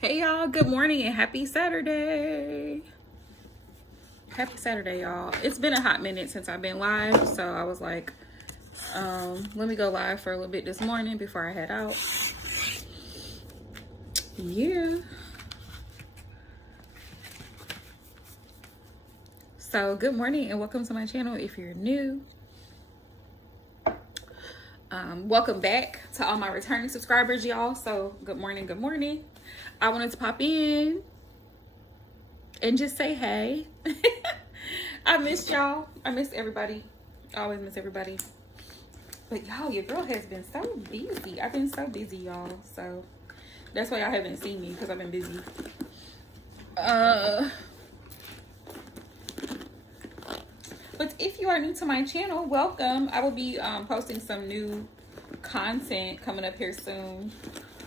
Hey y'all, good morning and happy Saturday. Happy Saturday, y'all. It's been a hot minute since I've been live, so I was like, let me go live for a little bit this morning before I head out. Yeah. So good morning and welcome to my channel if you're new. Welcome back to all my returning subscribers, y'all. So good morning, good morning. I wanted to pop in and just say hey. I missed y'all. I missed everybody. I always miss everybody. But y'all, your girl has been so busy. I've been so busy, y'all. So that's why y'all haven't seen me, because I've been busy. But if you are new to my channel, welcome. I will be posting some new content coming up here soon.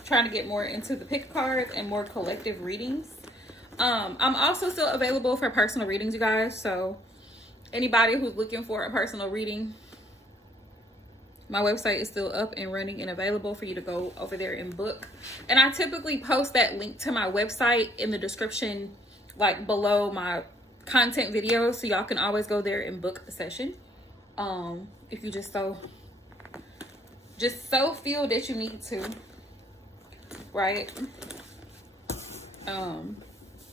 Trying to get more into the pick cards and more collective readings. I'm also still available for personal readings, you guys. So anybody who's looking for a personal reading, my website is still up and running and available for you to go over there and book. And I typically post that link to my website in the description, like below my content videos, so y'all can always go there and book a session. If you just so feel that you need to, right?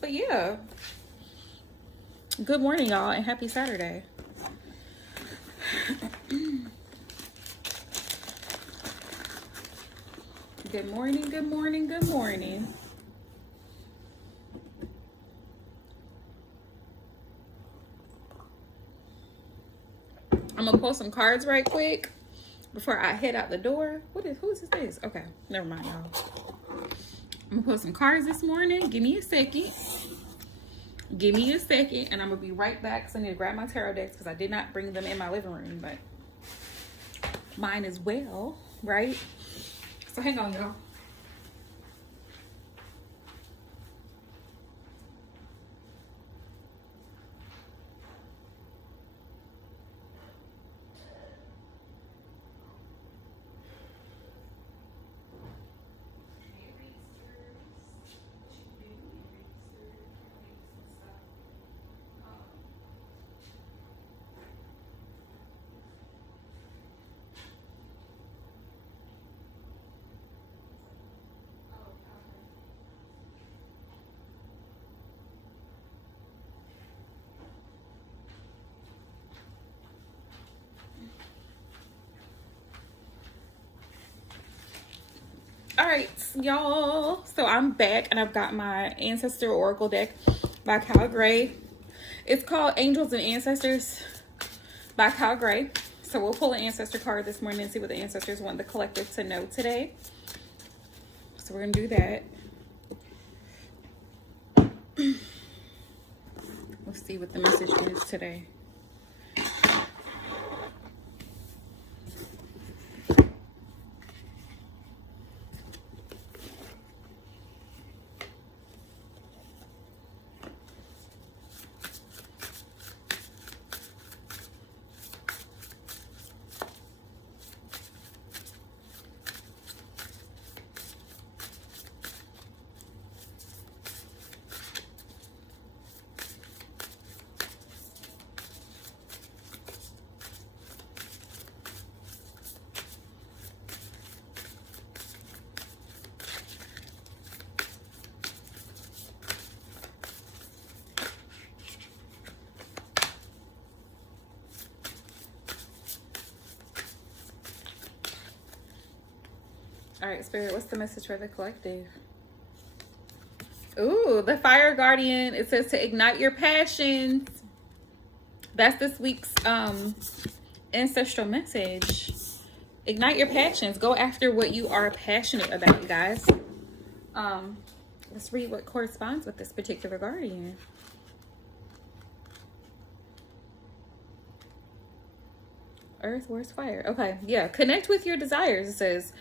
But yeah, good morning, y'all, and happy Saturday. Good morning, good morning, good morning. I'm gonna pull some cards right quick before I head out the door. Who is this? Okay, never mind, y'all. I'm gonna pull some cards this morning. Give me a second. And I'm gonna be right back because I need to grab my tarot decks because I did not bring them in my living room, but mine as well, right? So hang on, y'all. All right, y'all. So I'm back and I've got my Ancestor Oracle deck by Kyle Gray. It's called Angels and Ancestors by Kyle Gray. So we'll pull an ancestor card this morning and see what the ancestors want the collective to know today. So we're gonna do that. Let's see what the message is today. All right, Spirit, what's the message for the collective? Ooh, the Fire Guardian. It says to ignite your passions. That's this week's ancestral message. Ignite your passions. Go after what you are passionate about, you guys. Let's read what corresponds with this particular guardian. Earth, where's fire? Okay, yeah. Connect with your desires. It says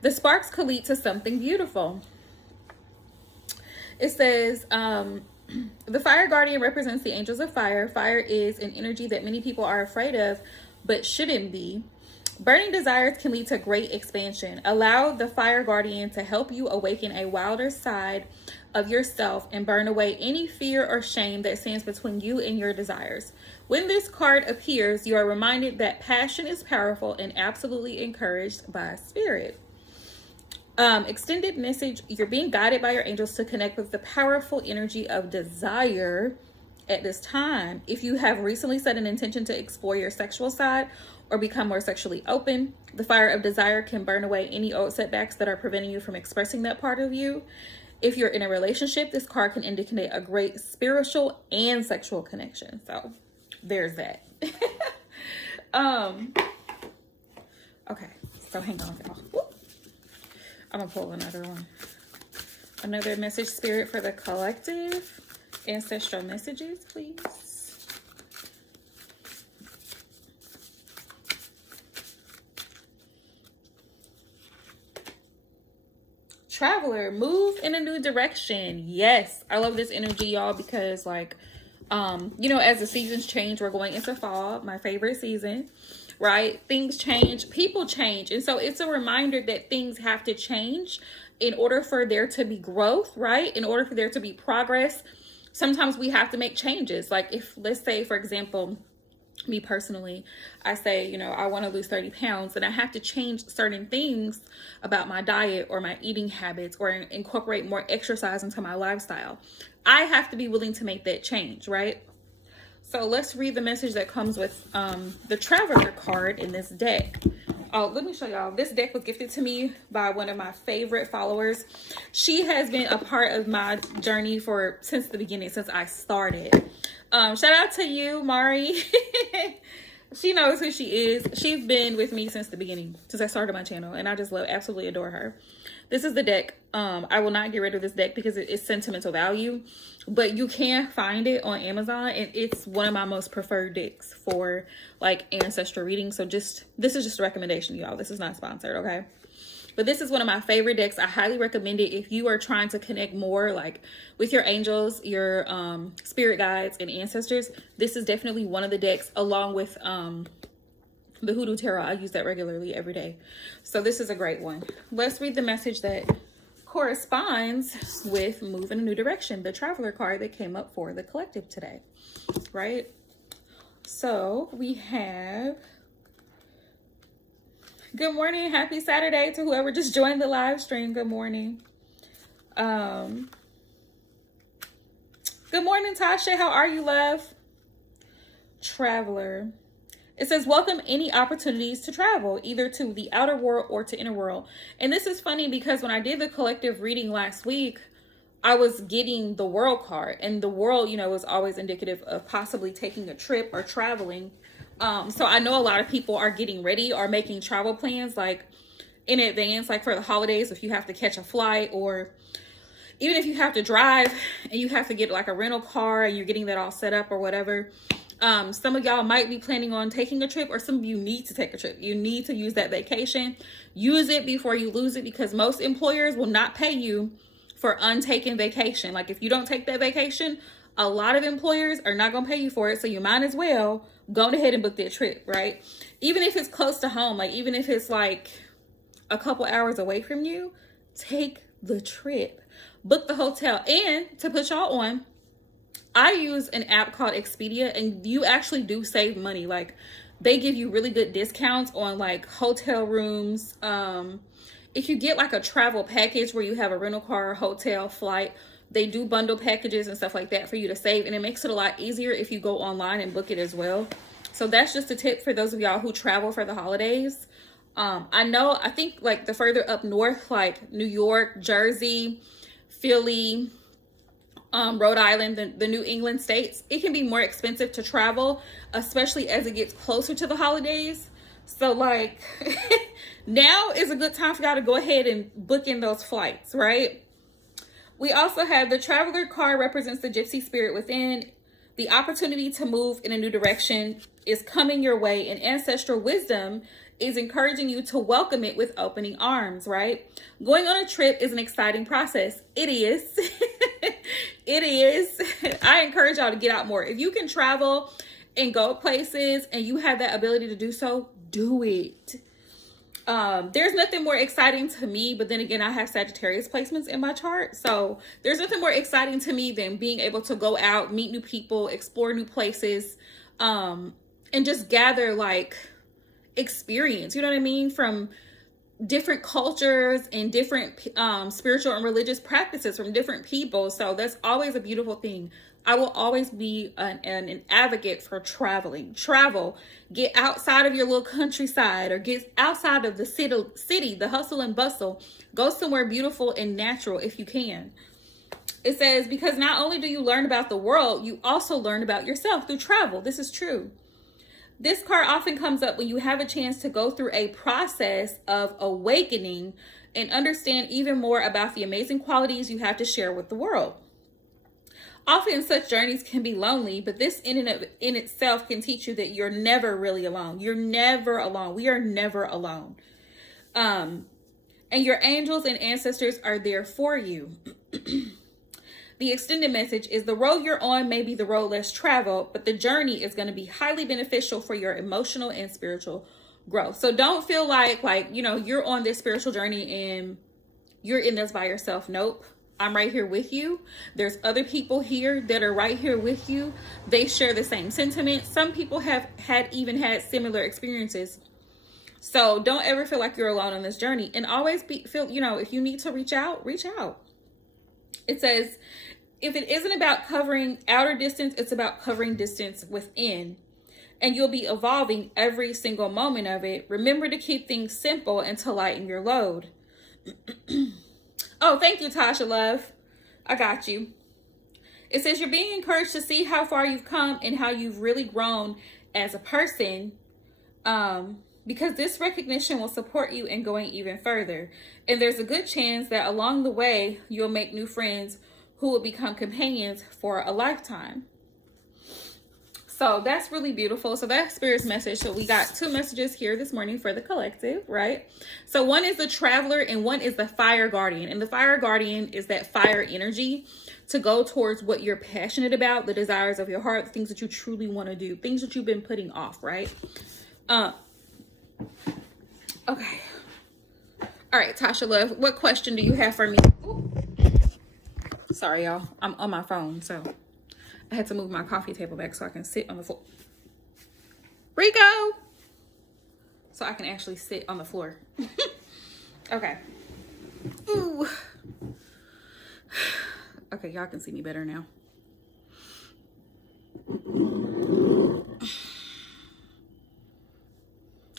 the sparks could lead to something beautiful. It says the Fire Guardian represents the angels of fire. Fire is an energy that many people are afraid of but shouldn't be. Burning desires can lead to great expansion. Allow the fire guardian to help you awaken a wilder side of yourself and burn away any fear or shame that stands between you and your desires. When this card appears, you are reminded that passion is powerful and absolutely encouraged by spirit. Extended message: you're being guided by your angels to connect with the powerful energy of desire at this time. If you have recently set an intention to explore your sexual side or become more sexually open, the fire of desire can burn away any old setbacks that are preventing you from expressing that part of you. If you're in a relationship, this card can indicate a great spiritual and sexual connection. So there's that. Okay, so hang on, y'all. I'm gonna pull another one. Another message, spirit, for the collective. Ancestral messages, please. Traveler, move in a new direction. Yes, I love this energy, y'all, because like, you know, as the seasons change, we're going into fall, my favorite season, right? Things change, people change. And so it's a reminder that things have to change in order for there to be growth, right? In order for there to be progress, sometimes we have to make changes. Like if, let's say, for example, me personally, I say, you know, I want to lose 30 pounds and I have to change certain things about my diet or my eating habits or incorporate more exercise into my lifestyle. I have to be willing to make that change, right? So let's read the message that comes with the Traveler card in this deck. Oh, let me show y'all. This deck was gifted to me by one of my favorite followers. She has been a part of my journey since the beginning, since I started. Shout out to you, Mari. She knows who she is. She's been with me since the beginning, since I started my channel, and I just absolutely adore her. This is the deck. I will not get rid of this deck because it's sentimental value, but you can find it on Amazon, and it's one of my most preferred decks for like ancestral reading. So this is just a recommendation, y'all. This is not sponsored, okay? But this is one of my favorite decks. I highly recommend it if you are trying to connect more like with your angels, your spirit guides and ancestors. This is definitely one of the decks, along with the Hoodoo Tarot. I use that regularly every day. So this is a great one. Let's read the message that corresponds with Move in a New Direction, the Traveler card that came up for the collective today, right? So we have, good morning, happy Saturday to whoever just joined the live stream. Good morning. Good morning, Tasha. How are you, love? Traveler. It says, welcome any opportunities to travel, either to the outer world or to inner world. And this is funny because when I did the collective reading last week, I was getting the world card, and the world, you know, is always indicative of possibly taking a trip or traveling. So I know a lot of people are getting ready or making travel plans like in advance, like for the holidays, if you have to catch a flight, or even if you have to drive and you have to get like a rental car and you're getting that all set up or whatever. Some of y'all might be planning on taking a trip, or some of you need to take a trip. You need to use that vacation. Use it before you lose it, because most employers will not pay you for untaken vacation. Like if you don't take that vacation, a lot of employers are not going to pay you for it. So you might as well go ahead and book that trip, right? Even if it's close to home, like even if it's like a couple hours away from you, take the trip, book the hotel. And to put y'all on, I use an app called Expedia, and you actually do save money. Like they give you really good discounts on like hotel rooms. If you get like a travel package where you have a rental car, hotel, flight, they do bundle packages and stuff like that for you to save. And it makes it a lot easier if you go online and book it as well. So that's just a tip for those of y'all who travel for the holidays. I think like the further up north, like New York, Jersey, Philly, Rhode Island, the New England states, it can be more expensive to travel, especially as it gets closer to the holidays. So like now is a good time for y'all to go ahead and book in those flights, right? We also have the Traveler card represents the Gypsy spirit within. The opportunity to move in a new direction is coming your way, and ancestral wisdom is encouraging you to welcome it with opening arms, right? Going on a trip is an exciting process. It is. It is. I encourage y'all to get out more. If you can travel and go places and you have that ability to do so, do it. There's nothing more exciting to me, but then again, I have Sagittarius placements in my chart. So there's nothing more exciting to me than being able to go out, meet new people, explore new places, and just gather like experience, you know what I mean? From different cultures and different spiritual and religious practices from different people. So that's always a beautiful thing. I will always be an advocate for traveling. Travel. Get outside of your little countryside or get outside of the city, the hustle and bustle. Go somewhere beautiful and natural if you can. It says, because not only do you learn about the world, you also learn about yourself through travel. This is true. This card often comes up when you have a chance to go through a process of awakening and understand even more about the amazing qualities you have to share with the world. Often such journeys can be lonely, but this in itself can teach you that you're never really alone. You're never alone. We are never alone. And your angels and ancestors are there for you. The extended message is the road you're on may be the road less traveled, but the journey is going to be highly beneficial for your emotional and spiritual growth. So don't feel like, you're on this spiritual journey and you're in this by yourself. Nope. I'm right here with you. There's other people here that are right here with you. They share the same sentiment. Some people have even had similar experiences. So don't ever feel like you're alone on this journey, and always feel, if you need to reach out, reach out. It says, if it isn't about covering outer distance, it's about covering distance within. And you'll be evolving every single moment of it. Remember to keep things simple and to lighten your load. Oh, thank you, Tasha Love. I got you. It says you're being encouraged to see how far you've come and how you've really grown as a person. Because this recognition will support you in going even further. And there's a good chance that along the way, you'll make new friends who will become companions for a lifetime. So that's really beautiful. So that's Spirit's message. So we got two messages here this morning for the collective, right? So one is the Traveler and one is the Fire Guardian. And the Fire Guardian is that fire energy to go towards what you're passionate about, the desires of your heart, the things that you truly want to do, things that you've been putting off, right? Okay. All right, Tasha Love, what question do you have for me? Ooh. Sorry, y'all. I'm on my phone, so I had to move my coffee table back so I can sit on the floor. Rico! So I can actually sit on the floor. Okay. Ooh. Okay, y'all can see me better now.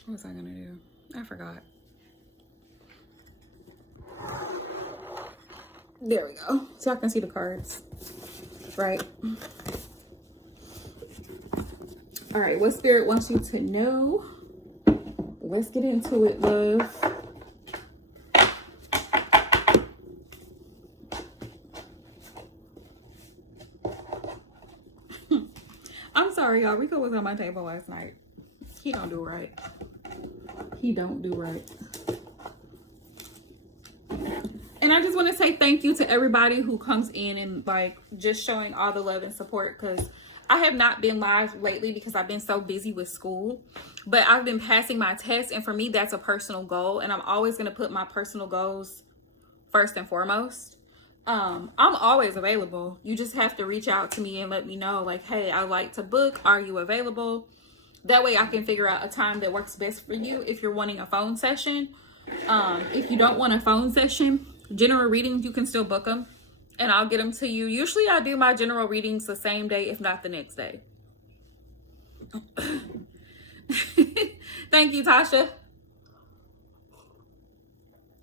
What was I gonna do? I forgot. There we go. So I can see the cards. Right. All right, what Spirit wants you to know? Let's get into it, love. I'm sorry, y'all. Rico was on my table last night. He don't do right. He don't do right. And I just want to say thank you to everybody who comes in and like just showing all the love and support, because I have not been live lately because I've been so busy with school, but I've been passing my tests, and for me that's a personal goal, and I'm always going to put my personal goals first and foremost. I'm always available. You just have to reach out to me and let me know, like, hey, I'd like to book. Are you available? That way I can figure out a time that works best for you if you're wanting a phone session. If you don't want a phone session, general readings, you can still book them and I'll get them to you. Usually I do my general readings the same day, if not the next day. Thank you, Tasha.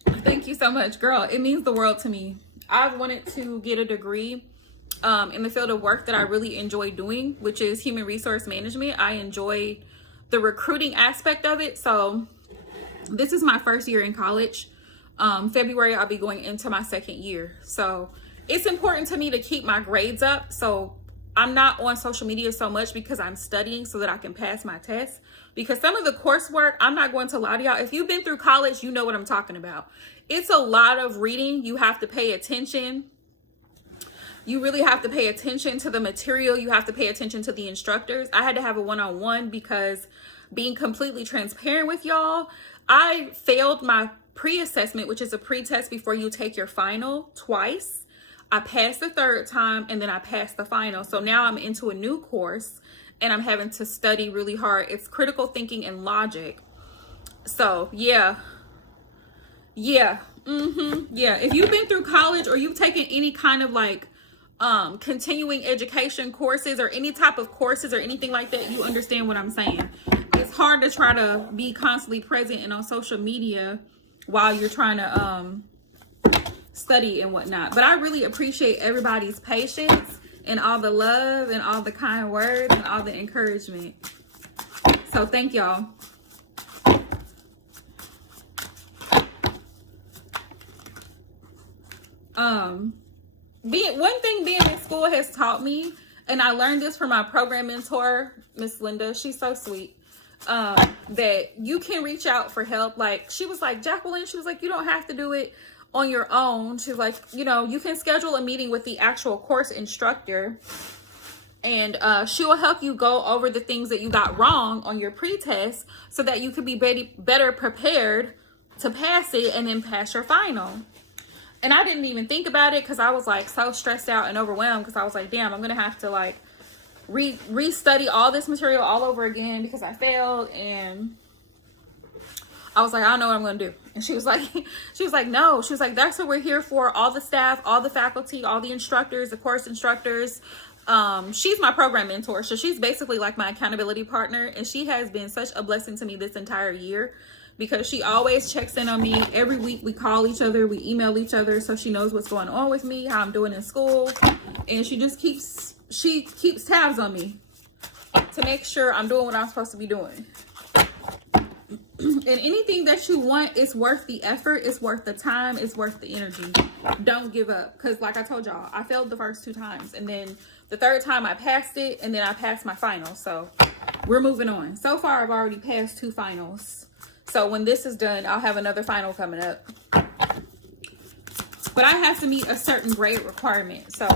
Thank you so much, girl. It means the world to me. I've wanted to get a degree in the field of work that I really enjoy doing, which is human resource management. I enjoy the recruiting aspect of it. So this is my first year in college. February, I'll be going into my second year. So it's important to me to keep my grades up. So I'm not on social media so much because I'm studying so that I can pass my tests. Because some of the coursework, I'm not going to lie to y'all. If you've been through college, you know what I'm talking about. It's a lot of reading. You have to pay attention. You really have to pay attention to the material. You have to pay attention to the instructors. I had to have a one-on-one because, being completely transparent with y'all, I failed my pre-assessment, which is a pre-test before you take your final, twice. I passed the third time, and then I passed the final. So now I'm into a new course, and I'm having to study really hard. It's critical thinking and logic. So yeah. If you've been through college or you've taken any kind of like continuing education courses or any type of courses or anything like that, you understand what I'm saying. It's hard to try to be constantly present and on social media while you're trying to study and whatnot. But I really appreciate everybody's patience and all the love and all the kind words and all the encouragement. So thank y'all. One thing being in school has taught me, and I learned this from my program mentor, Miss Linda. She's so sweet. That you can reach out for help. Like, she was like, Jacqueline, she was like, you don't have to do it on your own. She's like, you know, you can schedule a meeting with the actual course instructor, and she will help you go over the things that you got wrong on your pre-test so that you could be better prepared to pass it and then pass your final. And I didn't even think about it because I was like so stressed out and overwhelmed, because I was like, damn, I'm going to have to like restudy all this material all over again because I failed. And I was like, I don't know what I'm going to do. And she was like, no, she was like, that's what we're here for. All the staff, all the faculty, all the instructors, the course instructors. She's my program mentor. So she's basically like my accountability partner. And she has been such a blessing to me this entire year, because she always checks in on me. Every week we call each other, we email each other, so she knows what's going on with me, how I'm doing in school. And she just keeps tabs on me to make sure I'm doing what I'm supposed to be doing. And anything that you want, it's worth the effort, it's worth the time, it's worth the energy. Don't give up. Because like I told y'all, I failed the first 2 times. And then the third time I passed it, and then I passed my final. So we're moving on. So far, I've already passed 2 finals. So when this is done, I'll have another final coming up. But I have to meet a certain grade requirement. So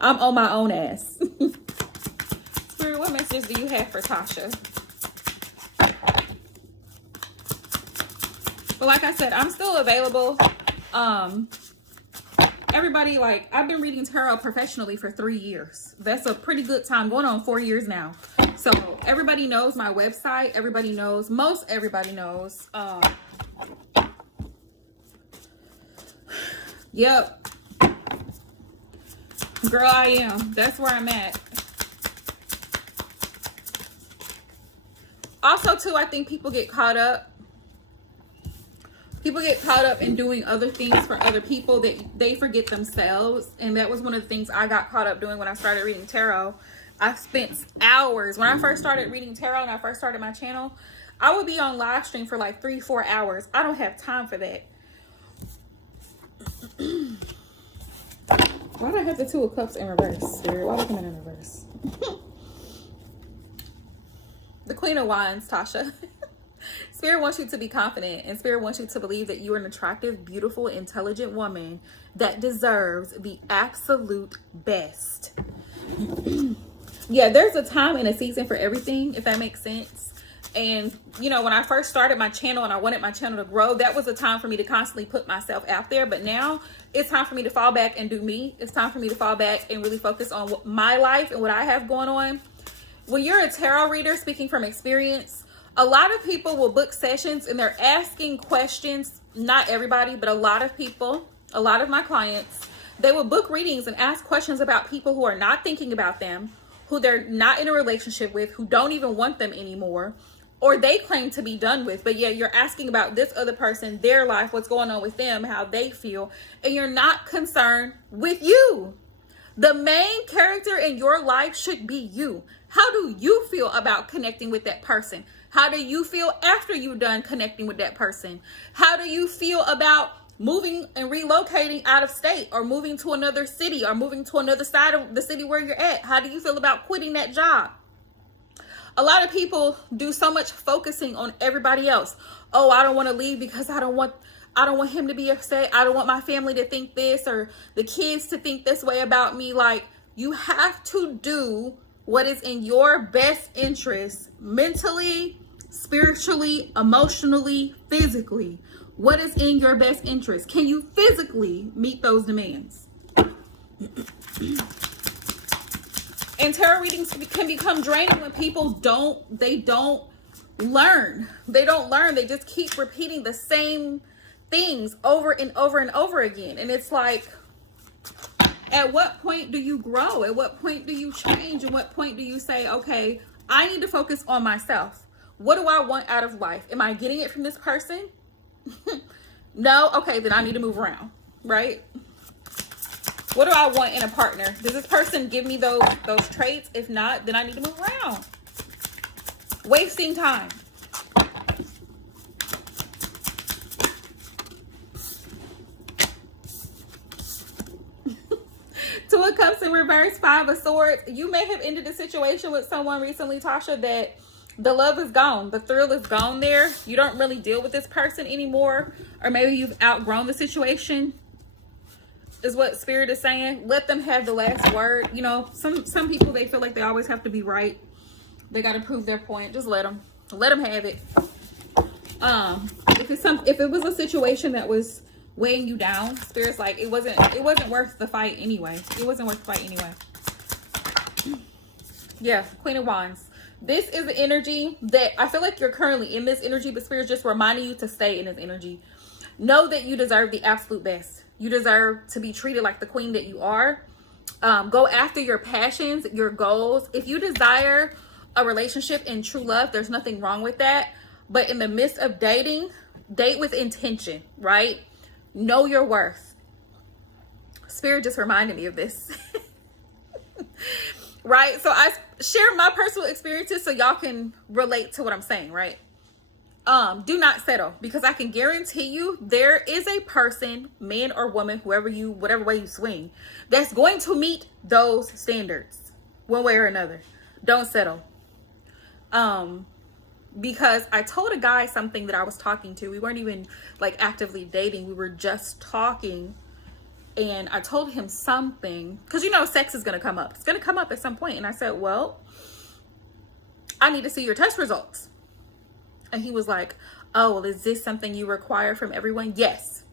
I'm on my own ass. Spirit, what message do you have for Tasha? But like I said, I'm still available. Everybody, like, I've been reading tarot professionally for 3 years. That's a pretty good time, going on 4 years now. So everybody knows my website. Everybody knows, most everybody knows. Yep. Girl, I am. That's where I'm at. Also, too, I think people get caught up. People get caught up in doing other things for other people that they forget themselves. And that was one of the things I got caught up doing when I started reading tarot. I spent hours. When I first started reading tarot and I first started my channel, I would be on live stream for like 3-4 hours. I don't have time for that. Why do I have the 2 of Cups in reverse, Spirit? Why do I come in reverse? The Queen of Wands, Tasha. Spirit wants you to be confident, and Spirit wants you to believe that you are an attractive, beautiful, intelligent woman that deserves the absolute best. Yeah, there's a time and a season for everything, if that makes sense. And, you know, when I first started my channel and I wanted my channel to grow, that was a time for me to constantly put myself out there. But now it's time for me to fall back and do me. It's time for me to fall back and really focus on my life and what I have going on. When you're a tarot reader, speaking from experience, a lot of people will book sessions and they're asking questions. Not everybody, but a lot of people, a lot of my clients, they will book readings and ask questions about people who are not thinking about them, who they're not in a relationship with, who don't even want them anymore, or they claim to be done with, but yet you're asking about this other person, their life, what's going on with them, how they feel, and you're not concerned with you. The main character in your life should be you. How do you feel about connecting with that person? How do you feel after you're done connecting with that person? How do you feel about moving and relocating out of state, or moving to another city, or moving to another side of the city where you're at? How do you feel about quitting that job? A lot of people do so much focusing on everybody else. Oh, I don't want to leave because I don't want him to be upset. I don't want my family to think this, or the kids to think this way about me. Like, you have to do what is in your best interest mentally, spiritually, emotionally, physically. What is in your best interest? Can you physically meet those demands? And tarot readings can become draining when people don't learn. They don't learn. They just keep repeating the same things over and over and over again. And it's like, at what point do you grow? At what point do you change? At what point do you say, okay, I need to focus on myself. What do I want out of life? Am I getting it from this person? No? Okay, then I need to move around, right? What do I want in a partner? Does this person give me those traits? If not, then I need to move around. Wasting time. Two of Cups in reverse, Five of Swords. You may have ended a situation with someone recently, Tasha, that the love is gone. The thrill is gone there. You don't really deal with this person anymore. Or maybe you've outgrown the situation, is what Spirit is saying. Let them have the last word. You know, some people, they feel like they always have to be right. They got to prove their point. Just let them have it. If it was a situation that was weighing you down, Spirit's like, it wasn't worth the fight anyway. It wasn't worth the fight anyway. Yeah, Queen of Wands. This is the energy that I feel like you're currently in this energy, but Spirit's just reminding you to stay in this energy. Know that you deserve the absolute best. You deserve to be treated like the queen that you are. Go after your passions, your goals. If you desire a relationship in true love, there's nothing wrong with that. But in the midst of dating, date with intention, right? Know your worth. Spirit just reminded me of this. Right? So I share my personal experiences so y'all can relate to what I'm saying, right? Do not settle, because I can guarantee you there is a person, man or woman, whatever way you swing, that's going to meet those standards one way or another. Don't settle. Because I told a guy something that I was talking to. We weren't even like actively dating. We were just talking. And I told him something, because you know, sex is going to come up. It's going to come up at some point. And I said, well, I need to see your test results. And he was like, oh, well, is this something you require from everyone? Yes.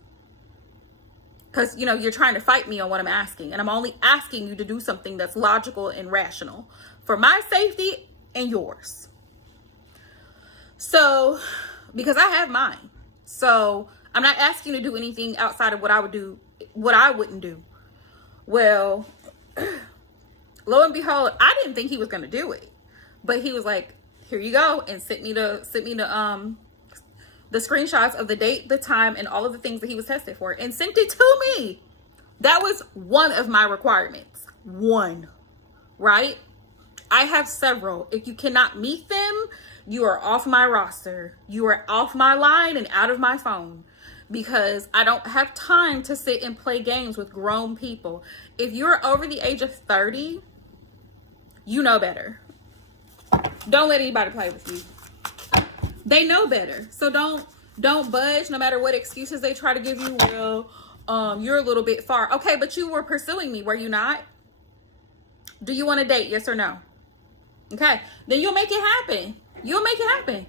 Because, you know, you're trying to fight me on what I'm asking. And I'm only asking you to do something that's logical and rational for my safety and yours. So, because I have mine. So, I'm not asking you to do anything outside of what I would do, what I wouldn't do. Well, lo and behold, I didn't think he was going to do it. But he was like, here you go, and sent me the screenshots of the date, the time, and all of the things that he was tested for, and sent it to me. That was one of my requirements. One, right? I have several. If you cannot meet them, you are off my roster. You are off my line and out of my phone, because I don't have time to sit and play games with grown people. If you're over the age of 30, you know better. Don't let anybody play with you. They know better. So don't budge, no matter what excuses they try to give you. Well, you're a little bit far. Okay, but you were pursuing me, were you not? Do you want to date? Yes or no? Okay, then you'll make it happen. You'll make it happen.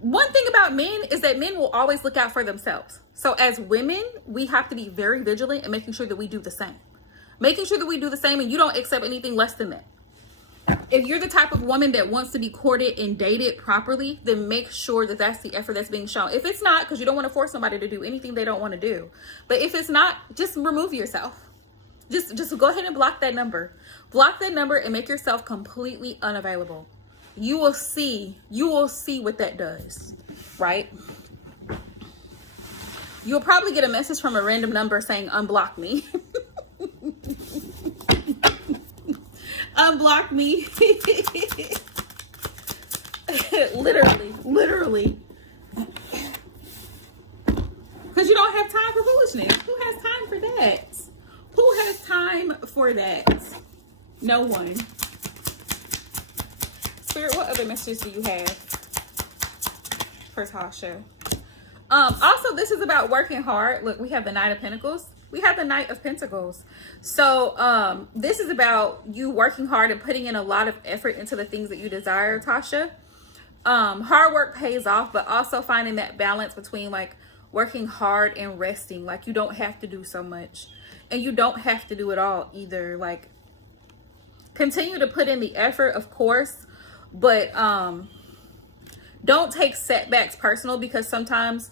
One thing about men is that men will always look out for themselves. So as women, we have to be very vigilant in making sure that we do the same. Making sure that we do the same and you don't accept anything less than that. If you're the type of woman that wants to be courted and dated properly, then make sure that that's the effort that's being shown. If it's not, because you don't want to force somebody to do anything they don't want to do. But if it's not, just remove yourself. Just go ahead and block that number. Block that number and make yourself completely unavailable. You will see what that does, right? You'll probably get a message from a random number saying, unblock me. Unblock me. literally. Because you don't have time for foolishness. Who has time for that? Who has time for that? No one. Spirit, what other messages do you have for Tasha? Also, this is about working hard. Look, we have the Knight of Pentacles. We have the Knight of Pentacles. So this is about you working hard and putting in a lot of effort into the things that you desire, Tasha. hard work pays off, but also finding that balance between like working hard and resting. Like, you don't have to do so much, and you don't have to do it all either. Like, continue to put in the effort, of course, but don't take setbacks personal, because sometimes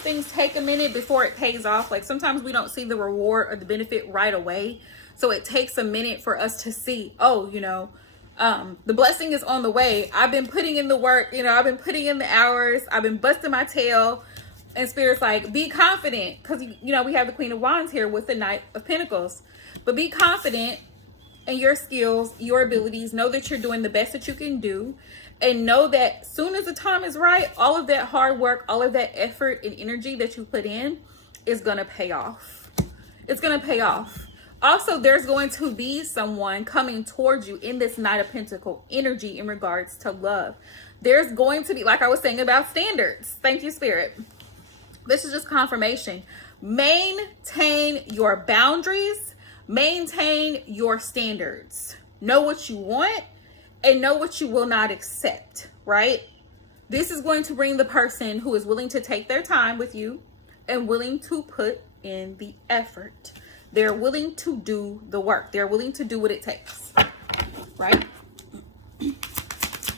things take a minute before it pays off. Like, sometimes we don't see the reward or the benefit right away, so it takes a minute for us to see, oh, you know, the blessing is on the way. I've been putting in the work, you know, I've been putting in the hours, I've been busting my tail. And Spirit's like, be confident, because, you know, we have the Queen of Wands here with the Knight of Pentacles. But be confident in your skills, your abilities. Know that you're doing the best that you can do. And know that soon as the time is right, all of that hard work, all of that effort and energy that you put in is going to pay off. It's going to pay off. Also, there's going to be someone coming towards you in this Knight of Pentacles energy in regards to love. There's going to be, like I was saying about standards. Thank you, Spirit. This is just confirmation. Maintain your boundaries. Maintain your standards. Know what you want and know what you will not accept, right? This is going to bring the person who is willing to take their time with you and willing to put in the effort. They're willing to do the work. They're willing to do what it takes, right?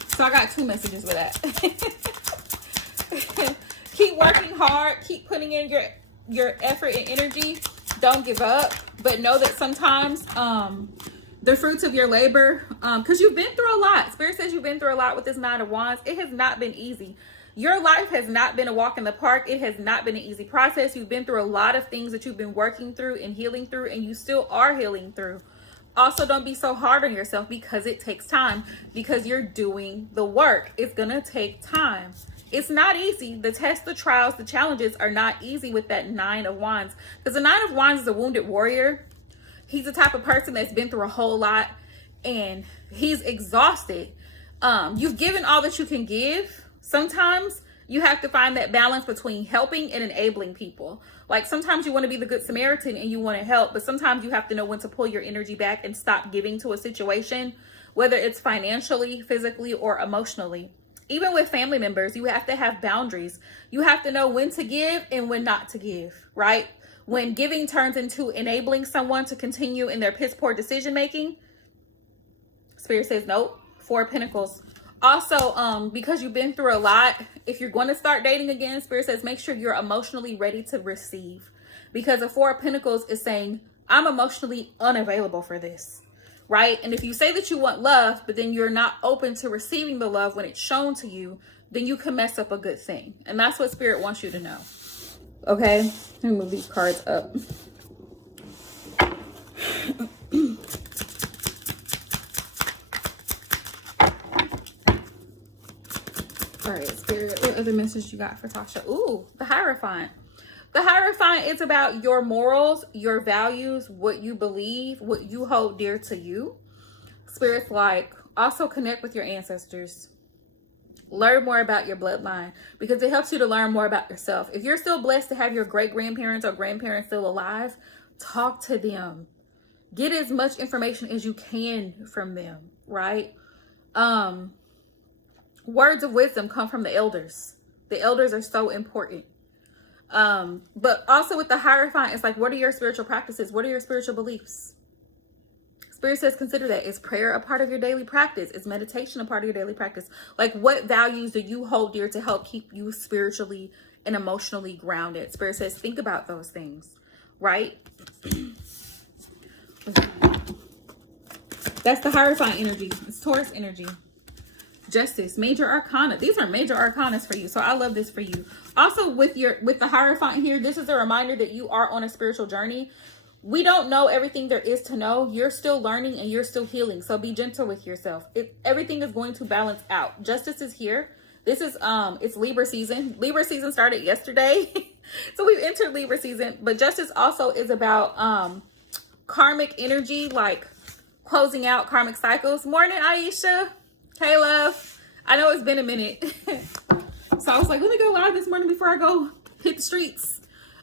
So I got 2 messages with that. Keep working hard. Keep putting in your effort and energy. Don't give up. But know that sometimes the fruits of your labor, because you've been through a lot. Spirit says you've been through a lot with this Nine of Wands. It has not been easy. Your life has not been a walk in the park. It has not been an easy process. You've been through a lot of things that you've been working through and healing through, and you still are healing through. Also, don't be so hard on yourself, because it takes time, because you're doing the work. It's going to take time. It's not easy. The tests, the trials, the challenges are not easy with that Nine of Wands, because the Nine of Wands is a wounded warrior. He's the type of person that's been through a whole lot, and he's exhausted. You've given all that you can give. Sometimes you have to find that balance between helping and enabling people. Like, sometimes you want to be the good Samaritan and you want to help, but sometimes you have to know when to pull your energy back and stop giving to a situation, whether it's financially, physically, or emotionally. Even with family members, you have to have boundaries. You have to know when to give and when not to give, right? When giving turns into enabling someone to continue in their piss poor decision making, Spirit says nope. 4 of Pentacles. Also, because you've been through a lot, if you're going to start dating again, Spirit says make sure you're emotionally ready to receive. Because the 4 of Pentacles is saying, I'm emotionally unavailable for this, right? And if you say that you want love, but then you're not open to receiving the love when it's shown to you, then you can mess up a good thing. And that's what Spirit wants you to know. Okay? Let me move these cards up. All right, Spirit, what other message you got for Tasha? Ooh, the Hierophant. The Hierophant is about your morals, your values, what you believe, what you hold dear to you. Spirit's like, also connect with your ancestors. Learn more about your bloodline, because it helps you to learn more about yourself. If you're still blessed to have your great-grandparents or grandparents still alive, talk to them. Get as much information as you can from them, right? Words of wisdom come from the elders. The elders are so important. But also with the Hierophant, it's like, what are your spiritual practices? What are your spiritual beliefs? Spirit says consider that. Is prayer a part of your daily practice? Is meditation a part of your daily practice? Like, what values do you hold dear to help keep you spiritually and emotionally grounded? Spirit says think about those things, right? That's the Hierophant energy. It's Taurus energy. Justice, major arcana. These are major arcanas for you, so I love this for you. Also, with the Hierophant here, this is a reminder that you are on a spiritual journey. We don't know everything there is to know. You're still learning and you're still healing, so be gentle with yourself. Everything is going to balance out. Justice is here. This is it's Libra season. Libra season started yesterday. So we've entered Libra season, but justice also is about karmic energy, like closing out karmic cycles. Morning, Aisha. Hey, love. I know it's been a minute. So I was like, let me go live this morning before I go hit the streets.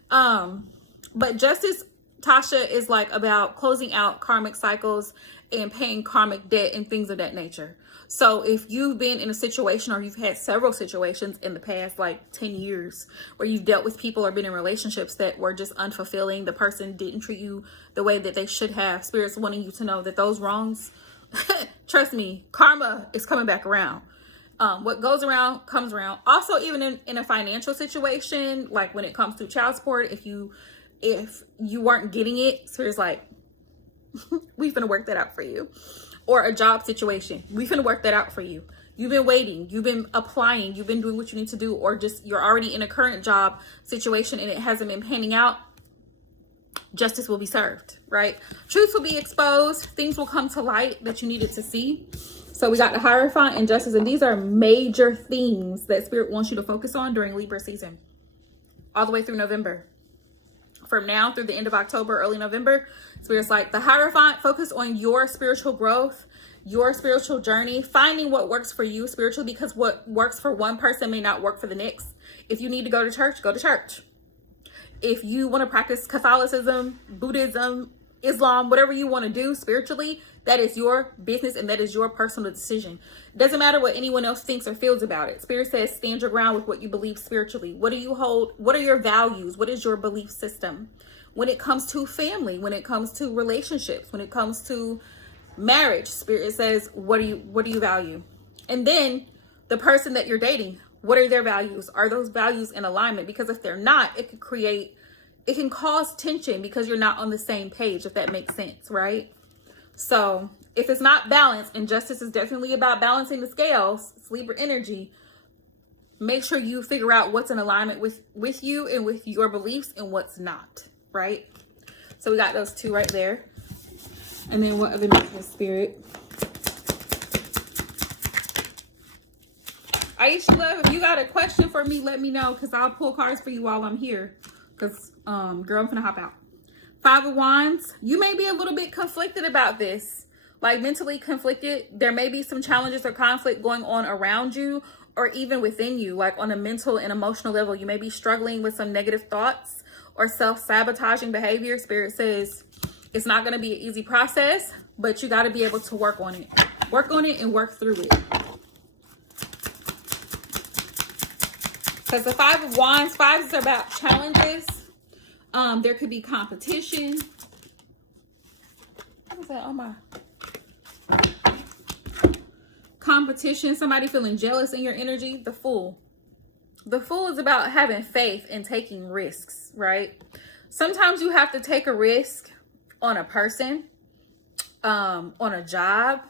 But justice Tasha is like about closing out karmic cycles and paying karmic debt and things of that nature. So if you've been in a situation, or you've had several situations in the past like 10 years where you've dealt with people or been in relationships that were just unfulfilling, the person didn't treat you the way that they should have, Spirit's wanting you to know that those wrongs, trust me, karma is coming back around. What goes around comes around. Also, even in a financial situation, like when it comes to child support, if you weren't getting it, Spirit's like, we finna work that out for you. Or a job situation, we finna work that out for you. You've been waiting, you've been applying, you've been doing what you need to do, or just you're already in a current job situation and it hasn't been panning out. Justice will be served, right? Truth will be exposed. Things will come to light that you needed to see. So we got the Hierophant and Justice, and these are major themes that Spirit wants you to focus on during Libra season, all the way through November. From now through the end of October, early November, Spirit's like the Hierophant, focus on your spiritual growth, your spiritual journey, finding what works for you spiritually, because what works for one person may not work for the next. If you need to go to church, go to church. If you want to practice Catholicism, Buddhism, Islam, whatever you want to do spiritually, that is your business and that is your personal decision. It doesn't matter what anyone else thinks or feels about it. Spirit says stand your ground with what you believe spiritually. What do you hold? What are your values? What is your belief system? When it comes to family, when it comes to relationships, when it comes to marriage, Spirit says, what do you value? And then the person that you're dating, what are their values? Are those values in alignment? Because if they're not, it can cause tension because you're not on the same page, if that makes sense, right? So if it's not balanced, and Justice is definitely about balancing the scales, it's Libra energy, make sure you figure out what's in alignment with you and with your beliefs and what's not, right? So we got those two right there. And then what other messages, Spirit? Aisha Love, if you got a question for me, let me know, because I'll pull cards for you while I'm here. Because, girl, I'm finna hop out. Five of Wands, you may be a little bit conflicted about this. Like mentally conflicted. There may be some challenges or conflict going on around you or even within you. Like on a mental and emotional level, you may be struggling with some negative thoughts or self-sabotaging behavior. Spirit says it's not going to be an easy process, but you got to be able to work on it. Work on it and work through it. Because the Five of Wands, fives are about challenges. There could be competition. What was that? Oh my. Competition, somebody feeling jealous in your energy. The Fool. The Fool is about having faith and taking risks, right? Sometimes you have to take a risk on a person, on a job,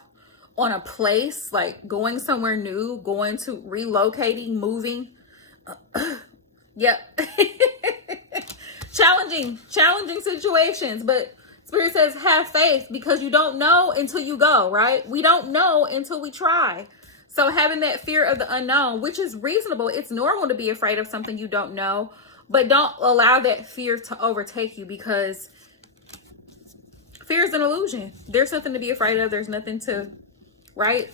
on a place, like going somewhere new, relocating, moving. Yep. challenging situations, but Spirit says have faith, because you don't know until you go, right? We don't know until we try. So having that fear of the unknown, which is reasonable, it's normal to be afraid of something you don't know, but don't allow that fear to overtake you, because fear is an illusion. There's nothing to be afraid of. There's nothing to, right?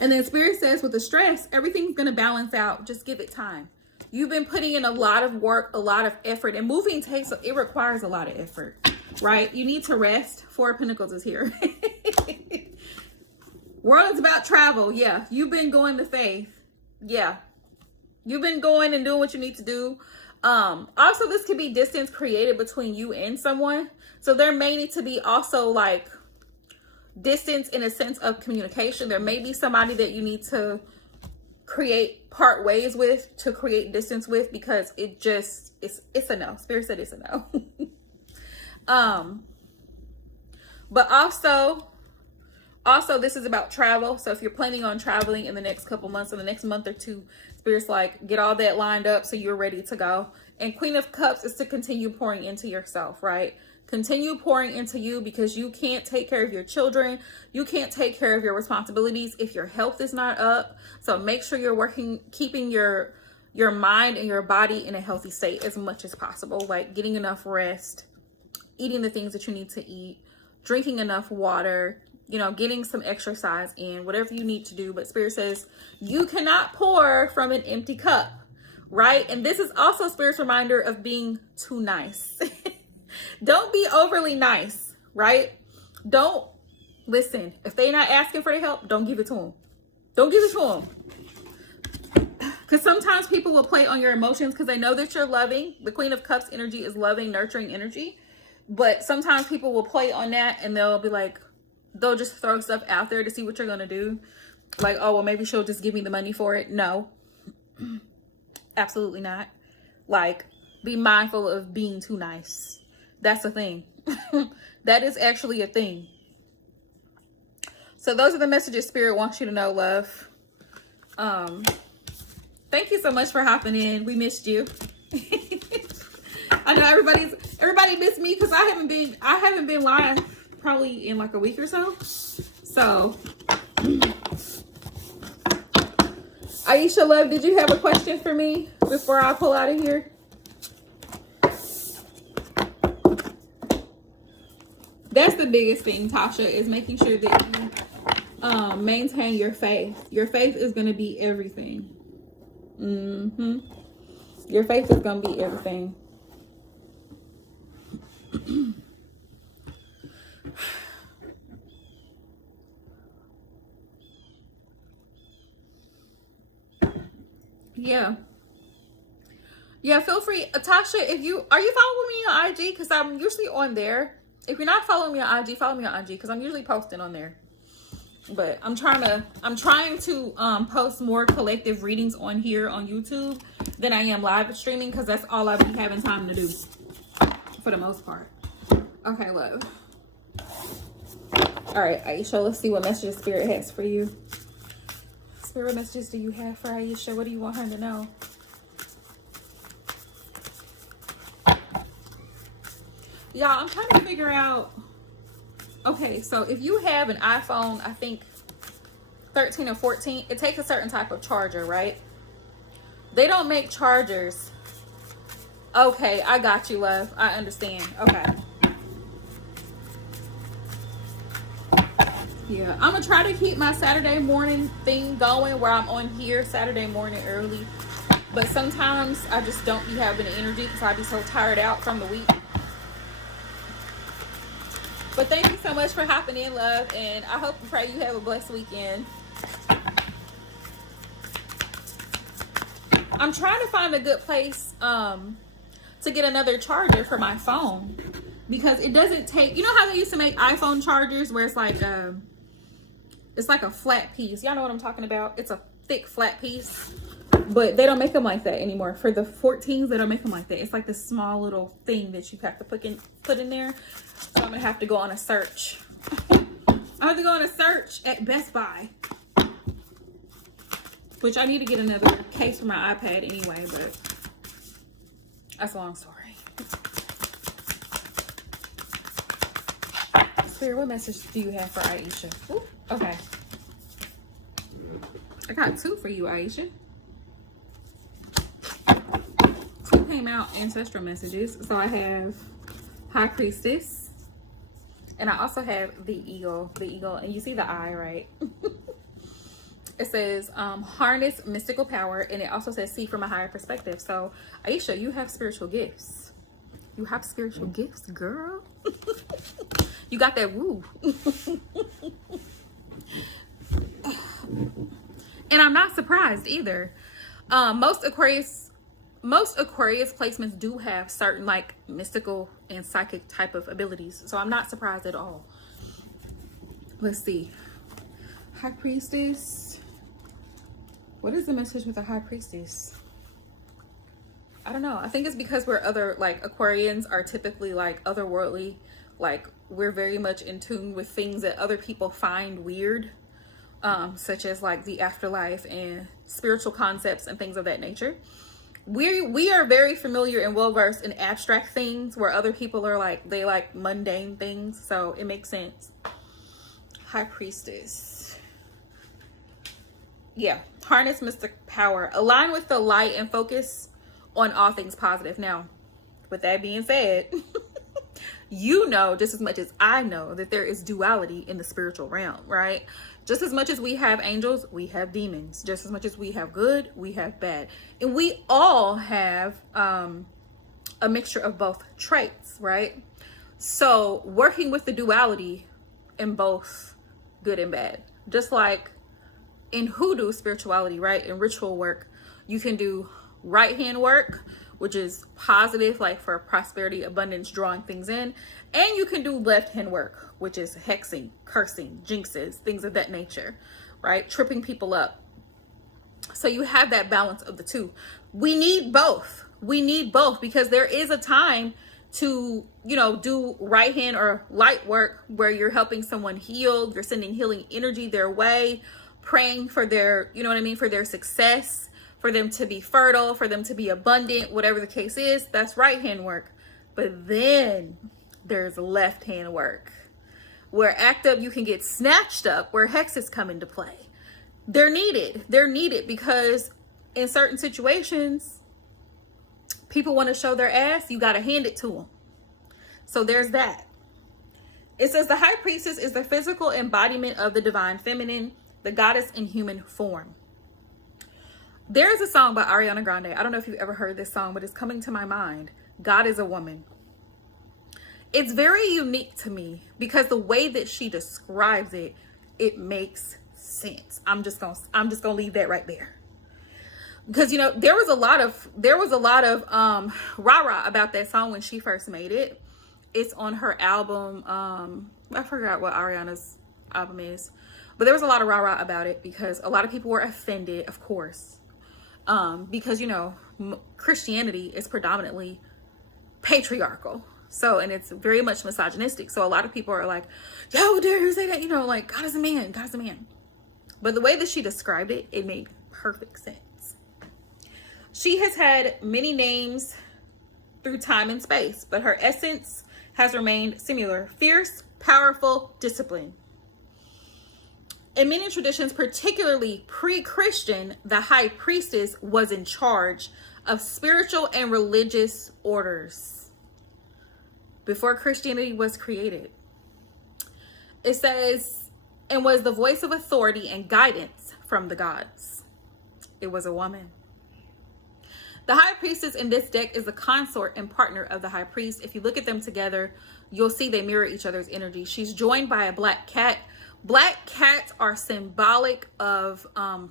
And then Spirit says with the stress, everything's going to balance out. Just give it time. You've been putting in a lot of work, a lot of effort, and moving it requires a lot of effort, right? You need to rest. Four of Pentacles is here. World is about travel. Yeah. You've been going to faith. Yeah. You've been going and doing what you need to do. Also, this could be distance created between you and someone. So there may need to be also like distance in a sense of communication. There may be somebody that you need to part ways with, to create distance with, because it's a no. Spirit said it's a no. But also this is about travel. So if you're planning on traveling in the next couple months, in the next month or two, Spirit's like, get all that lined up so you're ready to go. And Queen of Cups is to continue pouring into yourself, right? Continue pouring into you, because you can't take care of your children. You can't take care of your responsibilities if your health is not up. So make sure you're keeping your mind and your body in a healthy state as much as possible. Like getting enough rest, eating the things that you need to eat, drinking enough water, getting some exercise in, whatever you need to do. But Spirit says you cannot pour from an empty cup, right? And this is also Spirit's reminder of being too nice. Don't be overly nice, right? Don't listen. If they're not asking for the help, don't give it to them. Don't give it to them. Because sometimes people will play on your emotions because they know that you're loving. The Queen of Cups energy is loving, nurturing energy. But sometimes people will play on that and they'll be like, they'll just throw stuff out there to see what you're going to do. Like, oh, well, maybe she'll just give me the money for it. No, absolutely not. Like, be mindful of being too nice. That's a thing. That is actually a thing. So those are the messages Spirit wants you to know, love. Thank you so much for hopping in. We missed you. I know everybody missed me because I haven't been live probably in like a week or so. So Aisha, love, did you have a question for me before I pull out of here? That's the biggest thing, Tasha, is making sure that you maintain your faith. Your faith is going to be everything. Your faith is going to be everything. Yeah, feel free. Tasha, are you following me on IG? Because I'm usually on there. If you're not following me on IG, follow me on IG because I'm usually posting on there. But I'm trying to post more collective readings on here on YouTube than I am live streaming because that's all I've been having time to do for the most part. Okay, love. All right, Aisha, let's see what messages Spirit has for you. Spirit, what messages do you have for Aisha? What do you want her to know? Y'all, I'm trying to figure out. Okay, so if you have an iPhone, I think 13 or 14, it takes a certain type of charger, right? They don't make chargers. Okay, I got you, love. I understand. Okay. Yeah, I'm gonna try to keep my Saturday morning thing going where I'm on here Saturday morning early. But sometimes I just don't be having the energy because I be so tired out from the week. But thank you so much for hopping in, love. And I hope and pray you have a blessed weekend. I'm trying to find a good place to get another charger for my phone. Because it doesn't take... You know how they used to make iPhone chargers where it's like a flat piece? Y'all know what I'm talking about? It's a thick, flat piece. But they don't make them like that anymore. For the 14s, they don't make them like that. It's like this small little thing that you have to put in there. So I'm going to have to go on a search. I have to go on a search at Best Buy. Which I need to get another case for my iPad anyway, but that's a long story. Spirit, what message do you have for Aisha? Ooh, okay. I got two for you, Aisha. Two came out ancestral messages. So I have High Priestess. And I also have the eagle, and you see the eye, right? It says, harness mystical power, and it also says, see from a higher perspective. So, Aisha, you have spiritual gifts. You have spiritual gifts, girl. You got that woo. And I'm not surprised either. Most Aquarius placements do have certain like mystical and psychic type of abilities. So I'm not surprised at all. Let's see. High Priestess. What is the message with the High Priestess? I don't know. I think it's because we're Aquarians are typically like otherworldly. Like we're very much in tune with things that other people find weird. Such as like the afterlife and spiritual concepts and things of that nature. We are very familiar and well versed in abstract things where other people are like, they like mundane things. So it makes sense. High Priestess. Yeah. Harness mystic power. Align with the light and focus on all things positive. Now, with that being said, you know just as much as I know that there is duality in the spiritual realm, right? Just as much as we have angels, we have demons. Just as much as we have good, we have bad. And we all have a mixture of both traits, right? So working with the duality in both good and bad, just like in hoodoo spirituality, right? In ritual work, you can do right hand work, which is positive, like for prosperity, abundance, drawing things in. And you can do left hand work, which is hexing, cursing, jinxes, things of that nature, right? Tripping people up. So you have that balance of the two. We need both. We need both because there is a time to, you know, do right hand or light work where you're helping someone heal. You're sending healing energy their way, praying for their, you know what I mean, for their success, for them to be fertile, for them to be abundant, whatever the case is. That's right hand work. But then there's left hand work where act up, you can get snatched up, where hexes come into play. They're needed. They're needed because in certain situations, people want to show their ass. You got to hand it to them. So there's that. It says the high priestess is the physical embodiment of the divine feminine, the goddess in human form. There is a song by Ariana Grande. I don't know if you've ever heard this song, but it's coming to my mind. God is a Woman. It's very unique to me because the way that she describes it, it makes sense. I'm just gonna leave that right there. Because, you know, there was a lot of rah-rah about that song when she first made it. It's on her album. I forgot what Ariana's album is, but there was a lot of rah-rah about it because a lot of people were offended, of course, because, you know, Christianity is predominantly patriarchal. So, and it's very much misogynistic. So a lot of people are like, yo, dare you say that? You know, like, God is a man, God is a man. But the way that she described it, it made perfect sense. She has had many names through time and space, but her essence has remained similar: fierce, powerful, disciplined. In many traditions, particularly pre-Christian, the high priestess was in charge of spiritual and religious orders before Christianity was created. It says, and was the voice of authority and guidance from the gods. It was a woman. The high priestess in this deck is the consort and partner of the high priest. If you look at them together, you'll see they mirror each other's energy. She's joined by a black cat. Black cats are symbolic of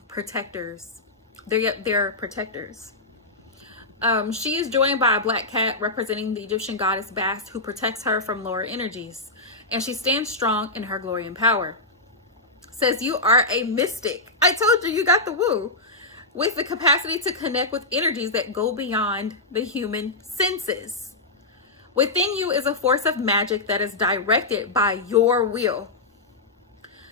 protectors. They're protectors. She is joined by a black cat representing the Egyptian goddess Bast, who protects her from lower energies. And she stands strong in her glory and power. Says you are a mystic. I told you, you got the woo. With the capacity to connect with energies that go beyond the human senses. Within you is a force of magic that is directed by your will.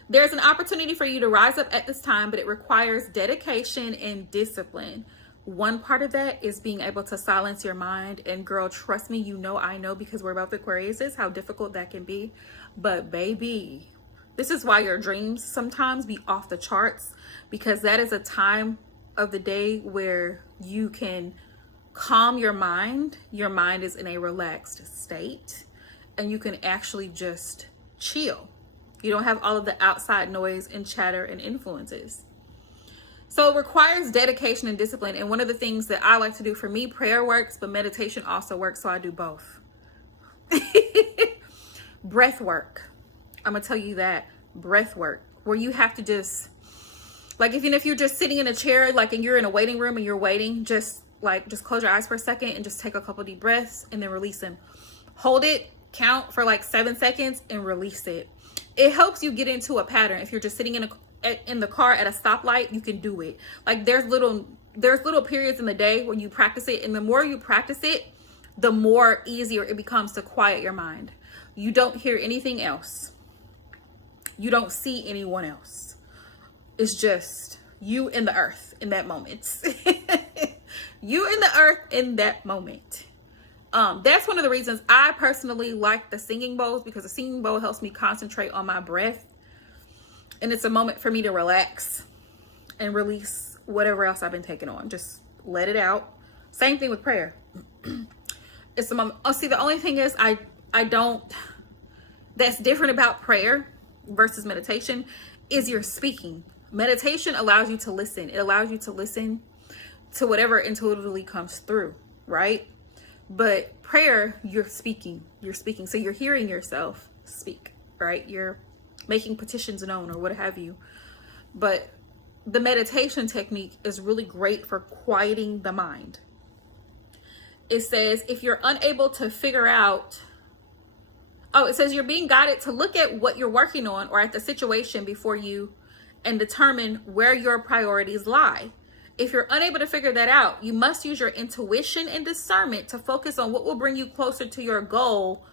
There's an opportunity for you to rise up at this time, but it requires dedication and discipline. One part of that is being able to silence your mind. And girl, trust me, you know, I know, because we're both Aquariuses, how difficult that can be. But baby, this is why your dreams sometimes be off the charts, because that is a time of the day where you can calm your mind. Your mind is in a relaxed state and you can actually just chill. You don't have all of the outside noise and chatter and influences. So it requires dedication and discipline. And one of the things that I like to do, for me, prayer works, but meditation also works. So I do both. Breath work. I'm gonna tell you that. Breath work, where you have to just, like, even if you're just sitting in a chair, like, and you're in a waiting room and you're waiting, just close your eyes for a second and just take a couple deep breaths and then release them. Hold it, count for like 7 seconds and release it. It helps you get into a pattern. If you're just sitting in the car at a stoplight, you can do it. Like, there's little periods in the day when you practice it, and the more you practice it, the more easier it becomes to quiet your mind. You don't hear anything else. You don't see anyone else. It's just you and the earth in that moment. You and the earth in that moment. That's one of the reasons I personally like the singing bowls, because the singing bowl helps me concentrate on my breath. And it's a moment for me to relax and release whatever else I've been taking on. Just let it out. Same thing with prayer. It's a moment. Oh, see, the only thing is that's different about prayer versus meditation is you're speaking. Meditation allows you to listen. It allows you to listen to whatever intuitively comes through, right? But prayer, you're speaking. So you're hearing yourself speak, right? You're making petitions known or what have you. But the meditation technique is really great for quieting the mind. It says if you're unable to figure out, it says you're being guided to look at what you're working on or at the situation before you and determine where your priorities lie. If you're unable to figure that out, you must use your intuition and discernment to focus on what will bring you closer to your goal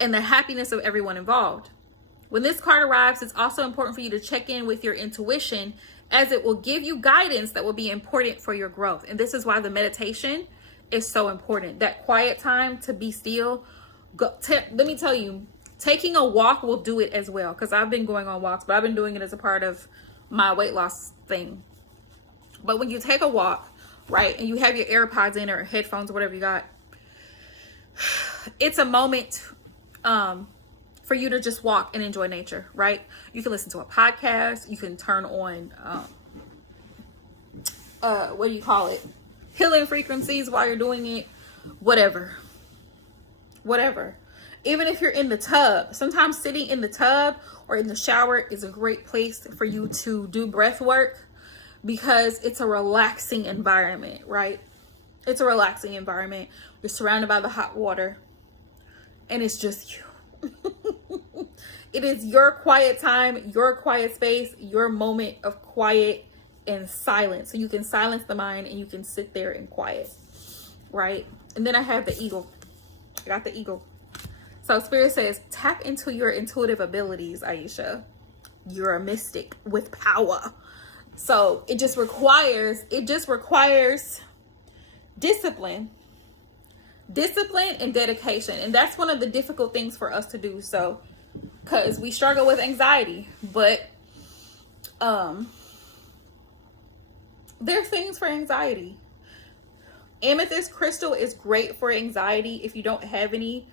and the happiness of everyone involved. When this card arrives, it's also important for you to check in with your intuition, as it will give you guidance that will be important for your growth. And this is why the meditation is so important. That quiet time to be still. Let me tell you, taking a walk will do it as well, because I've been going on walks, but I've been doing it as a part of my weight loss thing. But when you take a walk, right, and you have your AirPods in or headphones or whatever you got, it's a moment for you to just walk and enjoy nature, right? You can listen to a podcast. You can turn on, what do you call it? Healing frequencies while you're doing it. Whatever. Even if you're in the tub, sometimes sitting in the tub or in the shower is a great place for you to do breath work, because it's a relaxing environment, right? It's a relaxing environment. You're surrounded by the hot water and it's just you. It is your quiet time, your quiet space, your moment of quiet and silence. So you can silence the mind and you can sit there in quiet, right? And then I have the eagle. I got the eagle. So Spirit says, tap into your intuitive abilities, Aisha. You're a mystic with power. So it just requires discipline and dedication. And that's one of the difficult things for us to do. So, because we struggle with anxiety, but there are things for anxiety. Amethyst crystal is great for anxiety. If you don't have any,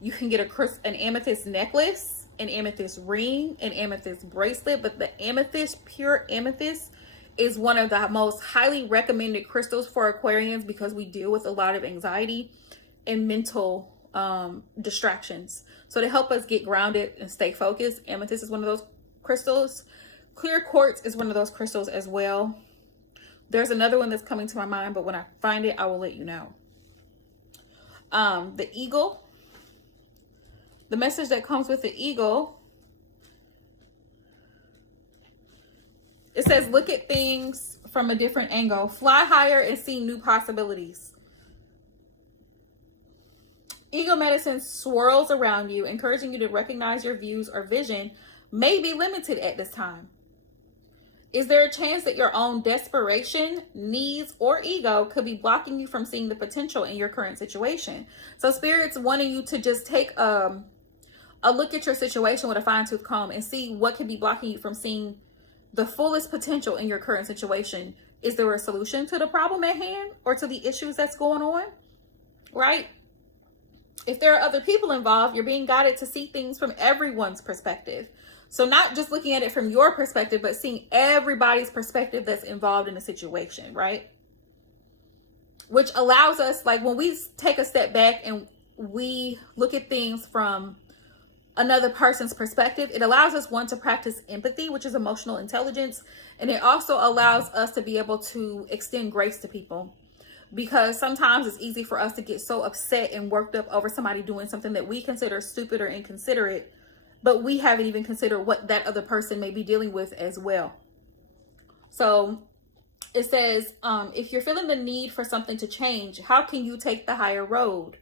you can get an amethyst necklace, an amethyst ring, an amethyst bracelet. But the amethyst, pure amethyst, is one of the most highly recommended crystals for Aquarians, because we deal with a lot of anxiety and mental distractions. So to help us get grounded and stay focused, amethyst is one of those crystals. Clear quartz is one of those crystals as well. There's another one that's coming to my mind, but when I find it, I will let you know. The eagle, the message that comes with the eagle, it says, look at things from a different angle. Fly higher and see new possibilities. Eagle medicine swirls around you, encouraging you to recognize your views or vision may be limited at this time. Is there a chance that your own desperation, needs, or ego could be blocking you from seeing the potential in your current situation? So Spirit's wanting you to just take a look at your situation with a fine-tooth comb and see what could be blocking you from seeing the fullest potential in your current situation. Is there a solution to the problem at hand or to the issues that's going on, right? If there are other people involved, you're being guided to see things from everyone's perspective. So not just looking at it from your perspective, but seeing everybody's perspective that's involved in the situation, right? Which allows us, like when we take a step back and we look at things from another person's perspective, it allows us, one, to practice empathy, which is emotional intelligence. And it also allows us to be able to extend grace to people. Because sometimes it's easy for us to get so upset and worked up over somebody doing something that we consider stupid or inconsiderate, but we haven't even considered what that other person may be dealing with as well. So it says, if you're feeling the need for something to change, how can you take the higher road?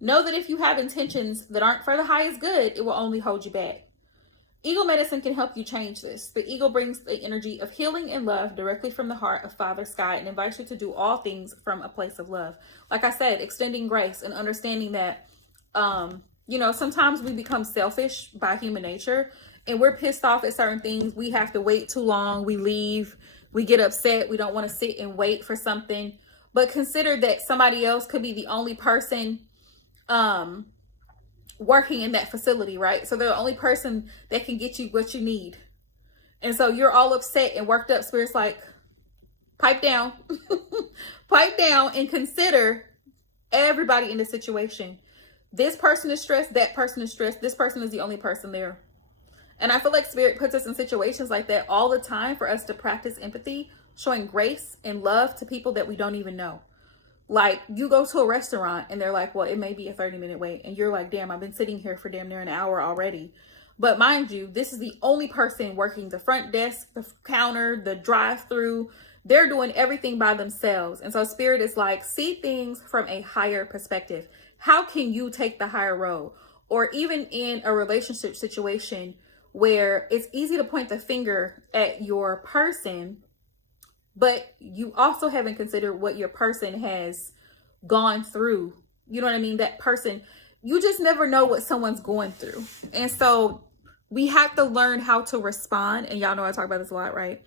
Know that if you have intentions that aren't for the highest good, it will only hold you back. Eagle medicine can help you change this. The eagle brings the energy of healing and love directly from the heart of Father Sky and invites you to do all things from a place of love. Like I said, extending grace and understanding that, sometimes we become selfish by human nature and we're pissed off at certain things. We have to wait too long. We leave. We get upset. We don't want to sit and wait for something. But consider that somebody else could be the only person working in that facility, right? So they're the only person that can get you what you need. And so you're all upset and worked up. Spirit's like, pipe down. Pipe down and consider Everybody in the situation. This person is stressed, that person is stressed, this person is the only person there. And I feel like Spirit puts us in situations like that all the time for us to practice empathy, showing grace and love to people that we don't even know. Like, you go to a restaurant and they're like, well, it may be a 30-minute wait. And you're like, damn, I've been sitting here for damn near an hour already. But mind you, this is the only person working the front desk, the counter, the drive-through. They're doing everything by themselves. And so Spirit is like, see things from a higher perspective. How can you take the higher road? Or even in a relationship situation where it's easy to point the finger at your person, but you also haven't considered what your person has gone through. You know what I mean? That person, you just never know what someone's going through. And so we have to learn how to respond. And y'all know I talk about this a lot, right?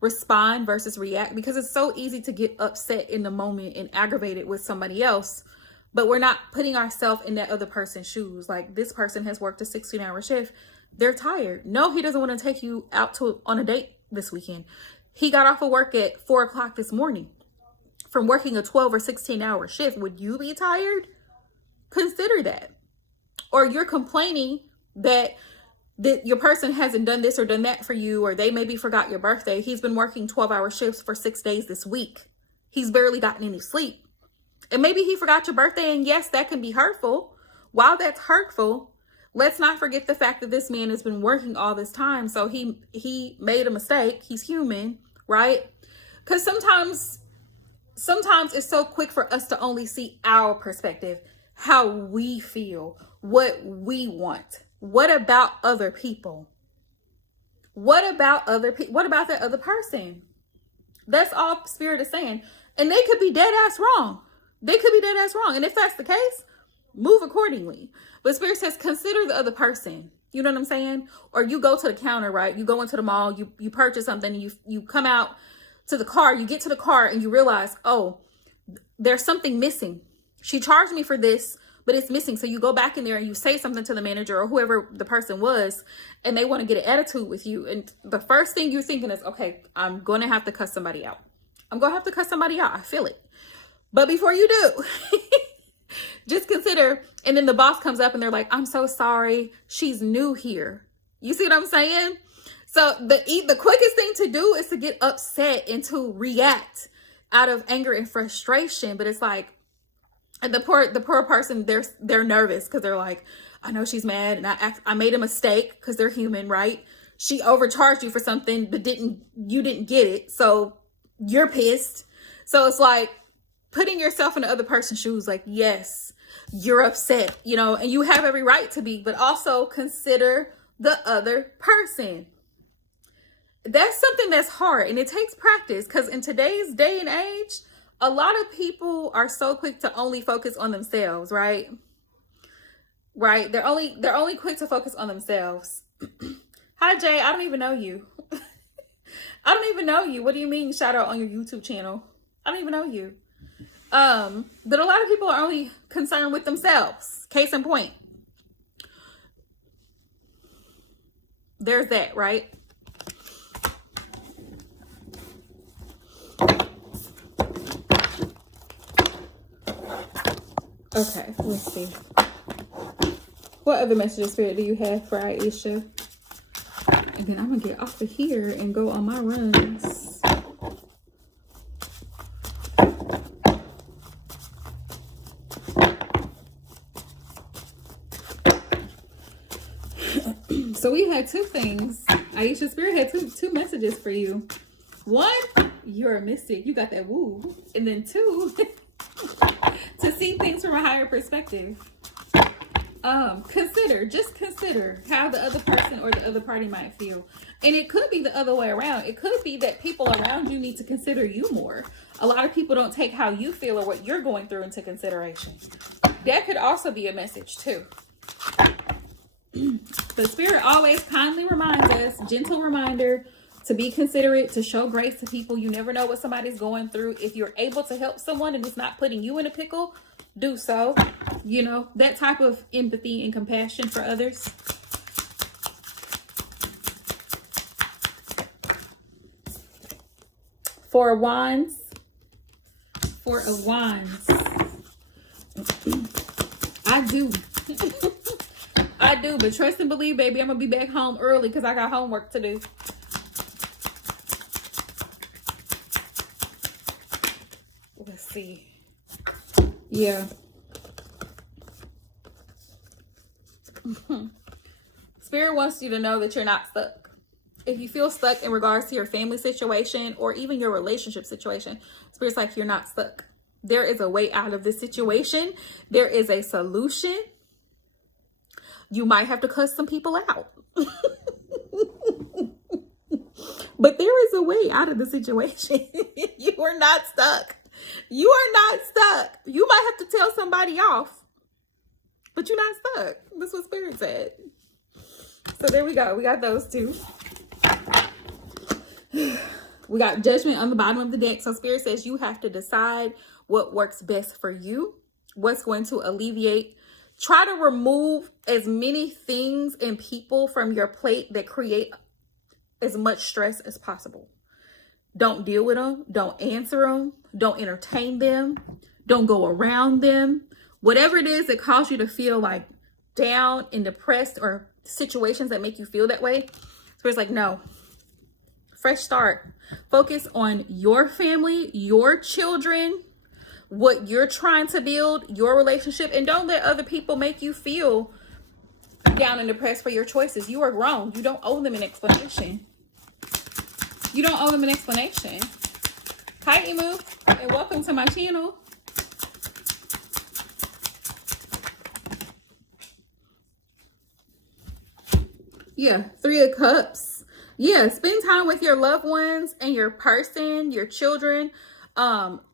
Respond versus react, because it's so easy to get upset in the moment and aggravated with somebody else, but we're not putting ourselves in that other person's shoes. Like, this person has worked a 16-hour shift. They're tired. No, he doesn't want to take you out on a date this weekend. He got off of work at 4 o'clock this morning from working a 12 or 16-hour shift. Would you be tired? Consider that. Or you're complaining that your person hasn't done this or done that for you, or they maybe forgot your birthday. He's been working 12-hour shifts for 6 days this week. He's barely gotten any sleep. And maybe he forgot your birthday, and yes, that can be hurtful. While that's hurtful, let's not forget the fact that this man has been working all this time. So he made a mistake. He's human, right? Because sometimes it's so quick for us to only see our perspective, how we feel, what we want. What about other people? What about other people? What about that other person? That's all Spirit is saying. And they could be dead ass wrong. They could be dead ass wrong. And if that's the case, move accordingly. But Spirit says, consider the other person. You know what I'm saying? Or you go to the counter, right? You go into the mall, you purchase something, and you come out to the car, you get to the car and you realize, oh, there's something missing. She charged me for this, but it's missing. So you go back in there and you say something to the manager or whoever the person was, and they want to get an attitude with you. And the first thing you're thinking is, okay, I'm going to have to cuss somebody out. I'm going to have to cuss somebody out. I feel it. But before you do, just consider, and then the boss comes up and they're like, I'm so sorry. She's new here. You see what I'm saying? So the quickest thing to do is to get upset and to react out of anger and frustration. But it's like, and the poor person, they're nervous because they're like, I know she's mad and I made a mistake, because they're human, right? She overcharged you for something, but you didn't get it. So you're pissed. So it's like putting yourself in the other person's shoes, like, yes, you're upset, you know, and you have every right to be, but also consider the other person. That's something that's hard, and it takes practice, because in today's day and age, a lot of people are so quick to only focus on themselves, right? Right. They're only quick to focus on themselves. Hi, Jay. I don't even know you. I don't even know you. What do you mean shout out on your YouTube channel? I don't even know you. But a lot of people are only concerned with themselves. Case in point. There's that, right? Okay, let's see. What other message of Spirit do you have for Aisha? And then I'm going to get off of here and go on my runs. So we had two things. Aisha, Spirit had two messages for you. One, you're a mystic. You got that woo. And then two, to see things from a higher perspective. Just consider how the other person or the other party might feel. And it could be the other way around. It could be that people around you need to consider you more. A lot of people don't take how you feel or what you're going through into consideration. That could also be a message too. The Spirit always kindly reminds us, gentle reminder, to be considerate, to show grace to people. You never know what somebody's going through. If you're able to help someone and it's not putting you in a pickle, do so. You know, that type of empathy and compassion for others. Four of Wands. I do. I do, but trust and believe, baby, I'm gonna be back home early because I got homework to do. Let's see. Yeah. Spirit wants you to know that you're not stuck. If you feel stuck in regards to your family situation or even your relationship situation, Spirit's like, you're not stuck. There is a way out of this situation. There is a solution. You might have to cuss some people out. But there is a way out of the situation. You are not stuck. You are not stuck. You might have to tell somebody off, but you're not stuck. That's what Spirit said. So there we go. We got those two. We got Judgment on the bottom of the deck. So Spirit says you have to decide what works best for you, what's going to alleviate. Try to remove as many things and people from your plate that create as much stress as possible. Don't deal with them. Don't answer them. Don't entertain them. Don't go around them. Whatever it is that causes you to feel like down and depressed, or situations that make you feel that way, Spirit's like, no. Fresh start. Focus on your family, your children, what you're trying to build, your relationship, and don't let other people make you feel down and depressed for your choices. You are grown. You don't owe them an explanation. You don't owe them an explanation. Hi, Emu, and welcome to my channel. Yeah, 3 of Cups. Yeah, spend time with your loved ones and your person, your children.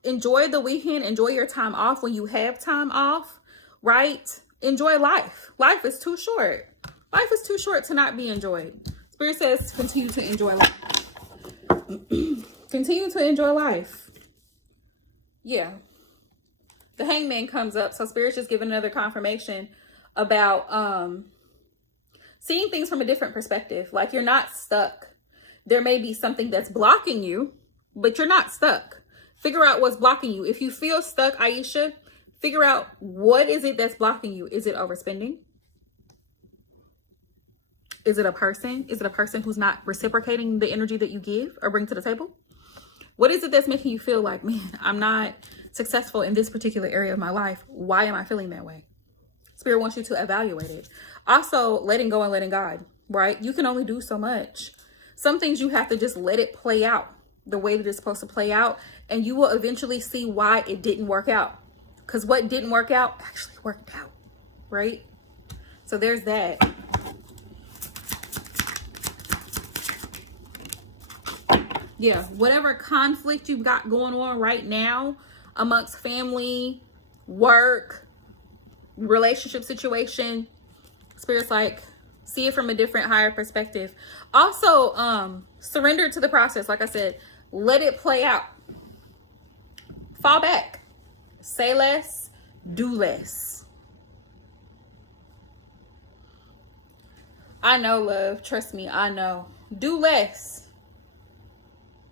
Enjoy the weekend. Enjoy your time off when you have time off, right? Enjoy life. Life is too short. Life is too short to not be enjoyed. Spirit says continue to enjoy life. Continue to enjoy life. Yeah. The Hangman comes up. So Spirit's just giving another confirmation about seeing things from a different perspective. Like, you're not stuck. There may be something that's blocking you, but you're not stuck. Figure out what's blocking you. If you feel stuck, Aisha, figure out what is it that's blocking you. Is it overspending? Is it a person? Is it a person who's not reciprocating the energy that you give or bring to the table? What is it that's making you feel like, man, I'm not successful in this particular area of my life? Why am I feeling that way? Spirit wants you to evaluate it. Also, letting go and letting God, right? You can only do so much. Some things you have to just let it play out the way that it's supposed to play out, and you will eventually see why it didn't work out. Because what didn't work out actually worked out, right? So there's that. Yeah, whatever conflict you've got going on right now amongst family, work, relationship situation, Spirit's like, see it from a different, higher perspective. Also, surrender to the process. Like I said, let it play out. Fall back. Say less, do less. I know, love. Trust me, I know. Do less.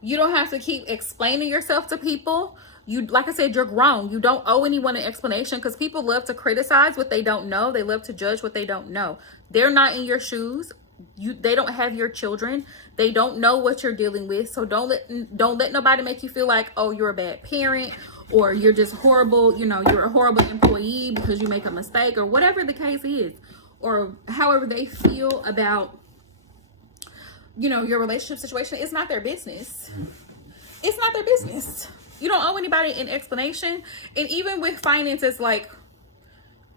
You don't have to keep explaining yourself to people. You, like I said, you're grown. You don't owe anyone an explanation, because people love to criticize what they don't know. They love to judge what they don't know. They're not in your shoes. They don't have your children. They don't know what you're dealing with. So don't let nobody make you feel like, oh, you're a bad parent, or you're just horrible. You know, you're a horrible employee because you make a mistake, or whatever the case is, or however they feel about, you know, your relationship situation. It's not their business. It's not their business. You don't owe anybody an explanation. And even with finances, like,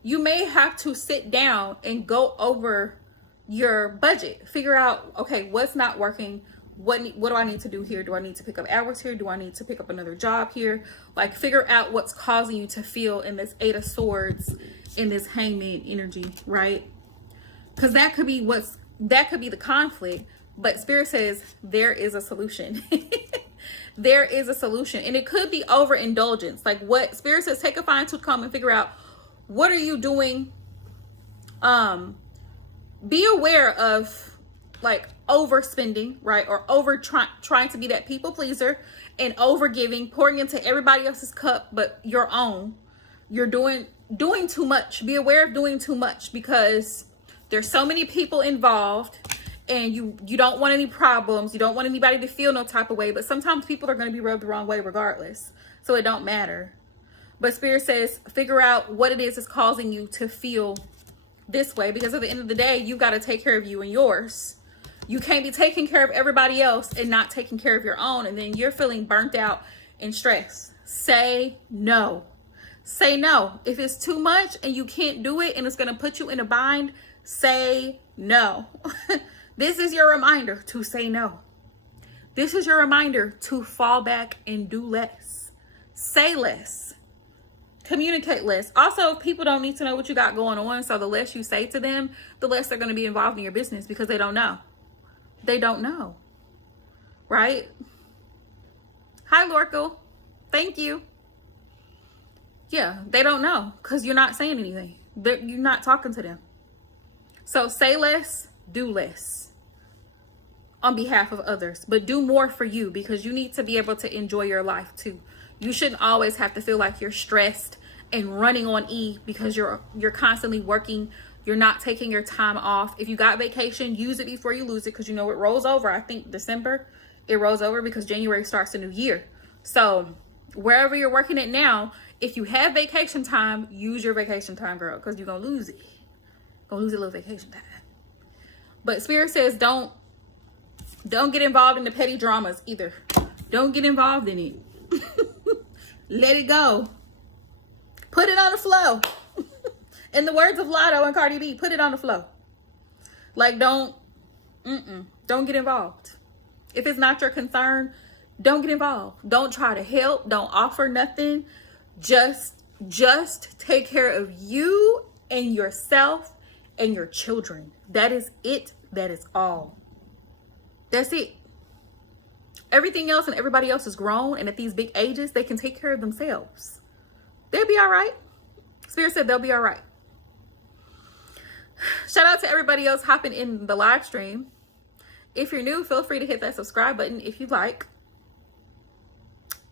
you may have to sit down and go over your budget. Figure out, okay, what's not working? What do I need to do here? Do I need to pick up hours here? Do I need to pick up another job here? Like, figure out what's causing you to feel in this 8 of Swords, in this Hangman energy, right? Because that could be the conflict. But Spirit says there is a solution. There is a solution. And it could be overindulgence. Like, what Spirit says, take a fine-tooth comb and figure out, what are you doing? Be aware of, like, overspending, right? Or trying to be that people pleaser, and over giving, pouring into everybody else's cup but your own. You're doing doing too much. Be aware of doing too much, because there's so many people involved, and you don't want any problems. You don't want anybody to feel no type of way, but sometimes people are going to be rubbed the wrong way regardless. So it don't matter. But Spirit says, figure out what it is that's causing you to feel this way, because at the end of the day, you got to take care of you and yours. You can't be taking care of everybody else and not taking care of your own, and then you're feeling burnt out and stressed. Say no. Say no. If it's too much and you can't do it and it's going to put you in a bind, say no. This is your reminder to say no. This is your reminder to fall back and do less. Say less. Communicate less. Also, people don't need to know what you got going on, so the less you say to them, the less they're going to be involved in your business, because they don't know. They don't know. Right? Hi, Lorkel. Thank you. Yeah, they don't know because you're not saying anything. You're not talking to them. So say less, do less on behalf of others, but do more for you, because you need to be able to enjoy your life too. You shouldn't always have to feel like you're stressed and running on E because you're constantly working. You're not taking your time off. If you got vacation, use it before you lose it, because you know it rolls over. I think December, it rolls over because January starts a new year. So wherever you're working at now, if you have vacation time, use your vacation time, girl, because you're going to lose it. Going to lose a little vacation time. But Spirit says don't get involved in the petty dramas either. Don't get involved in it. Let it go. Put it on the flow. In the words of Lotto and Cardi B, put it on the flow. Like, don't get involved. If it's not your concern, don't get involved. Don't try to help. Don't offer nothing. Just take care of you and yourself and your children. That is it. That is all. That's it. Everything else and everybody else is grown, and at these big ages, they can take care of themselves. They'll be all right. Spirit said they'll be all right. Shout out to everybody else hopping in the live stream. If you're new, feel free to hit that subscribe button if you like.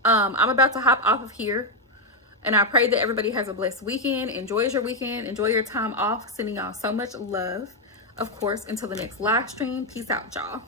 I'm about to hop off of here, and I pray that everybody has a blessed weekend. Enjoys your weekend. Enjoy your time off. Sending y'all so much love. Of course, until the next live stream. Peace out, y'all.